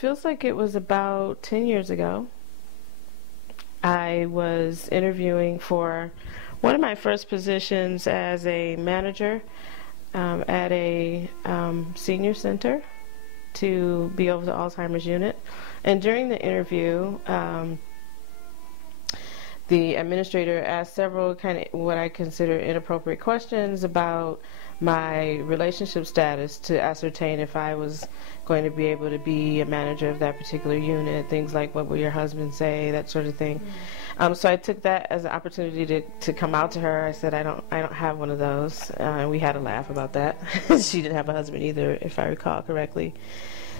Feels like it was about 10 years ago. I was interviewing for one of my first positions as a manager at a senior center to be over the Alzheimer's unit. And during the interview, the administrator asked several kind of what I consider inappropriate questions about my relationship status to ascertain if I was going to be able to be a manager of that particular unit, things like what will your husband say, that sort of thing. So I took that as an opportunity to come out to her. I said, I don't have one of those. And we had a laugh about that. She didn't have a husband either, if I recall correctly.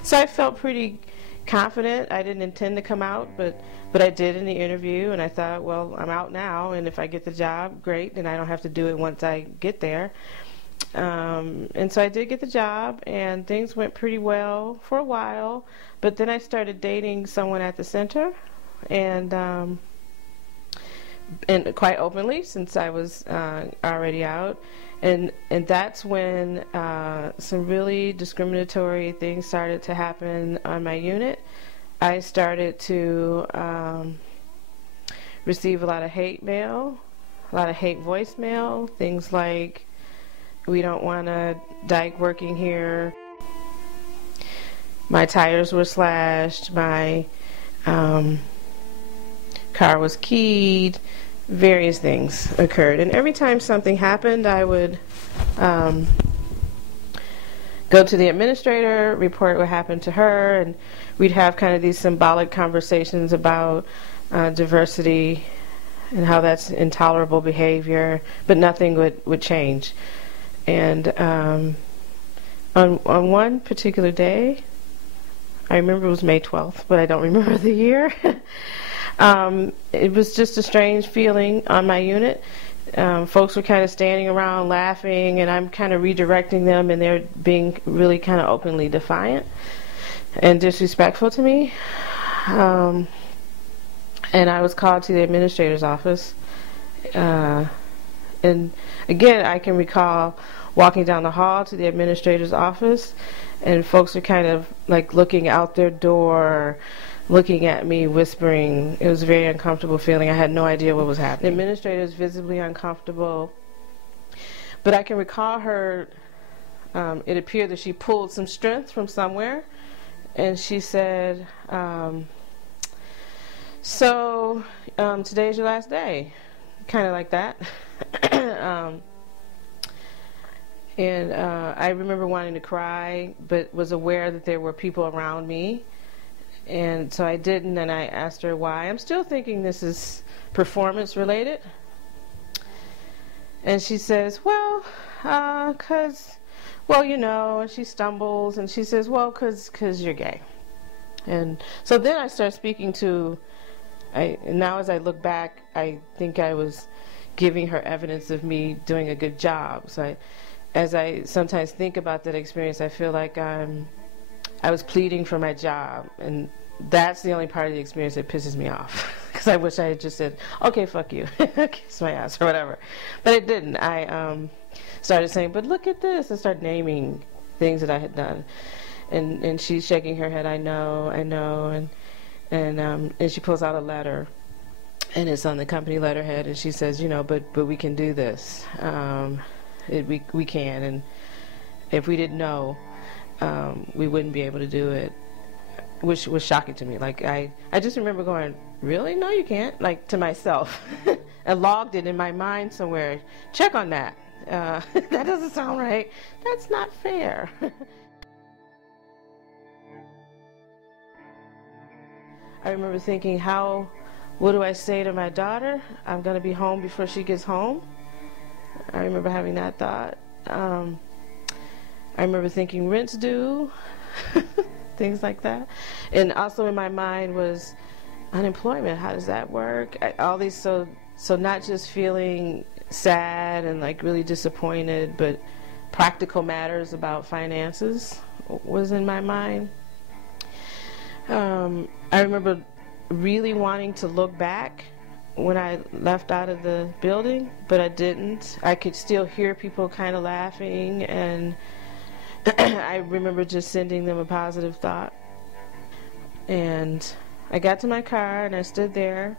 So I felt pretty confident. I didn't intend to come out, but I did in the interview, and I thought, well, I'm out now, and if I get the job, great, and I don't have to do it once I get there. And so I did get the job, and things went pretty well for a while, but then I started dating someone at the center, and quite openly, since I was already out. And that's when some really discriminatory things started to happen on my unit. I started to receive a lot of hate mail, a lot of hate voicemail, things like, we don't want a dyke working here. My tires were slashed, my car was keyed, various things occurred. And every time something happened, I would go to the administrator, report what happened to her, and we'd have kind of these symbolic conversations about diversity and how that's intolerable behavior, but nothing would change. And on one particular day, I remember it was May 12th, but I don't remember the year. It was just a strange feeling on my unit. Folks were kind of standing around laughing, and I'm kind of redirecting them, and they're being really kind of openly defiant and disrespectful to me. And I was called to the administrator's office. And again, I can recall walking down the hall to the administrator's office, and folks are kind of like looking out their door, looking at me, whispering. It was a very uncomfortable feeling. I had no idea what was happening. The administrator was visibly uncomfortable, but I can recall her, it appeared that she pulled some strength from somewhere, and she said, so today's your last day, kind of like that. And I remember wanting to cry, but was aware that there were people around me. And so I didn't, and I asked her why. I'm still thinking this is performance related. And she says, well, you know, and she stumbles, and she says, well, cause you're gay. And so then I start speaking to, now as I look back, I think I was giving her evidence of me doing a good job. So as I sometimes think about that experience, I feel like I was pleading for my job, and that's the only part of the experience that pisses me off, because I wish I had just said, okay, fuck you, kiss my ass, or whatever. But I didn't. I started saying, but look at this, and started naming things that I had done. And she's shaking her head, I know, and she pulls out a letter, and it's on the company letterhead, and she says, you know, but we can do this. We can, and if we didn't know, we wouldn't be able to do it, which was shocking to me. Like, I just remember going, really? No, you can't, like, to myself. I logged it in my mind somewhere. Check on that. That doesn't sound right. That's not fair. I remember thinking, what do I say to my daughter? I'm going to be home before she gets home. I remember having that thought. I remember thinking rent's due, things like that. And also in my mind was unemployment. How does that work? All these, so not just feeling sad and like really disappointed, but practical matters about finances was in my mind. I remember really wanting to look back when I left out of the building, but I didn't. I could still hear people kind of laughing, and I remember just sending them a positive thought. And I got to my car and I stood there.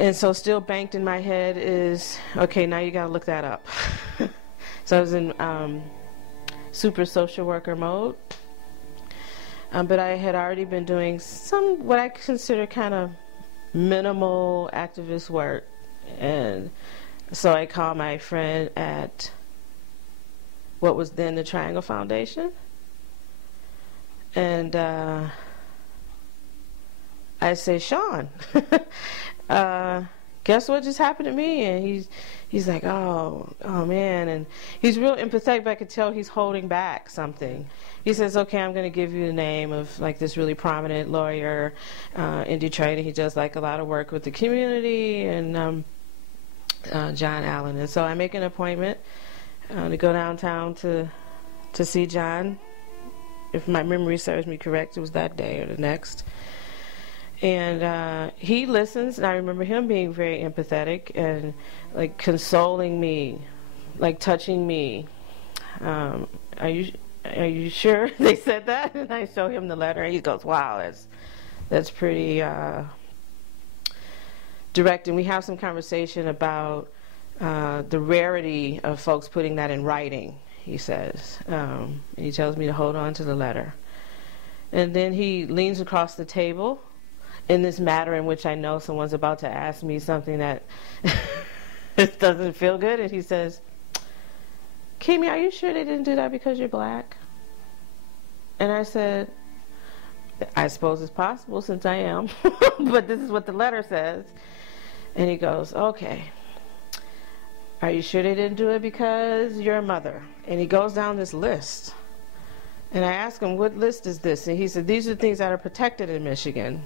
And so still banked in my head is, okay, now you got to look that up. So I was in super social worker mode. But I had already been doing some, what I consider kind of minimal activist work. And so I called my friend at what was then the Triangle Foundation. And I say, Sean, guess what just happened to me? And he's like, oh man. And he's real empathetic, but I could tell he's holding back something. He says, okay, I'm going to give you the name of like this really prominent lawyer in Detroit, and he does like a lot of work with the community, and John Allen. And so I make an appointment to go downtown to see John. If my memory serves me correct, it was that day or the next. And he listens, and I remember him being very empathetic and like consoling me, like touching me. Are you sure they said that? And I show him the letter, and he goes, wow, that's pretty direct. And we have some conversation about the rarity of folks putting that in writing, he says. And he tells me to hold on to the letter. And then he leans across the table in this matter in which I know someone's about to ask me something that doesn't feel good, and he says, Kimya, are you sure they didn't do that because you're black? And I said, I suppose it's possible since I am, but this is what the letter says. And he goes, okay. Are you sure they didn't do it because you're a mother? And he goes down this list. And I asked him, what list is this? And he said, these are the things that are protected in Michigan.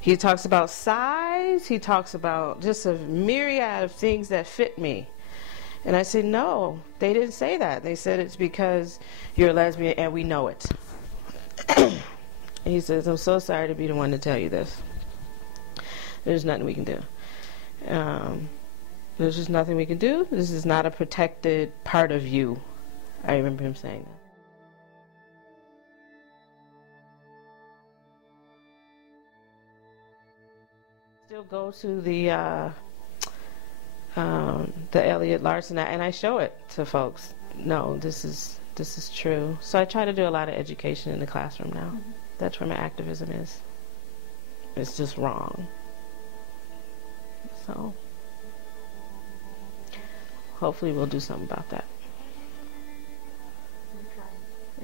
He talks about size. He talks about just a myriad of things that fit me. And I said, no, they didn't say that. They said it's because you're a lesbian and we know it. And he says, I'm so sorry to be the one to tell you this. There's nothing we can do. There's just nothing we can do. This is not a protected part of you. I remember him saying that. Still go to the Elliot-Larsen Act, and I show it to folks. No, this is true. So I try to do a lot of education in the classroom now. Mm-hmm. That's where my activism is. It's just wrong. So hopefully we'll do something about that.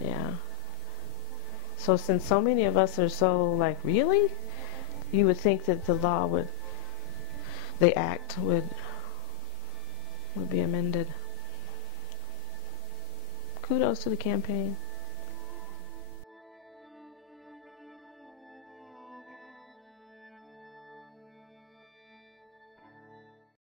Yeah. So since so many of us are so like, really? You would think that the law would be amended. Kudos to the campaign.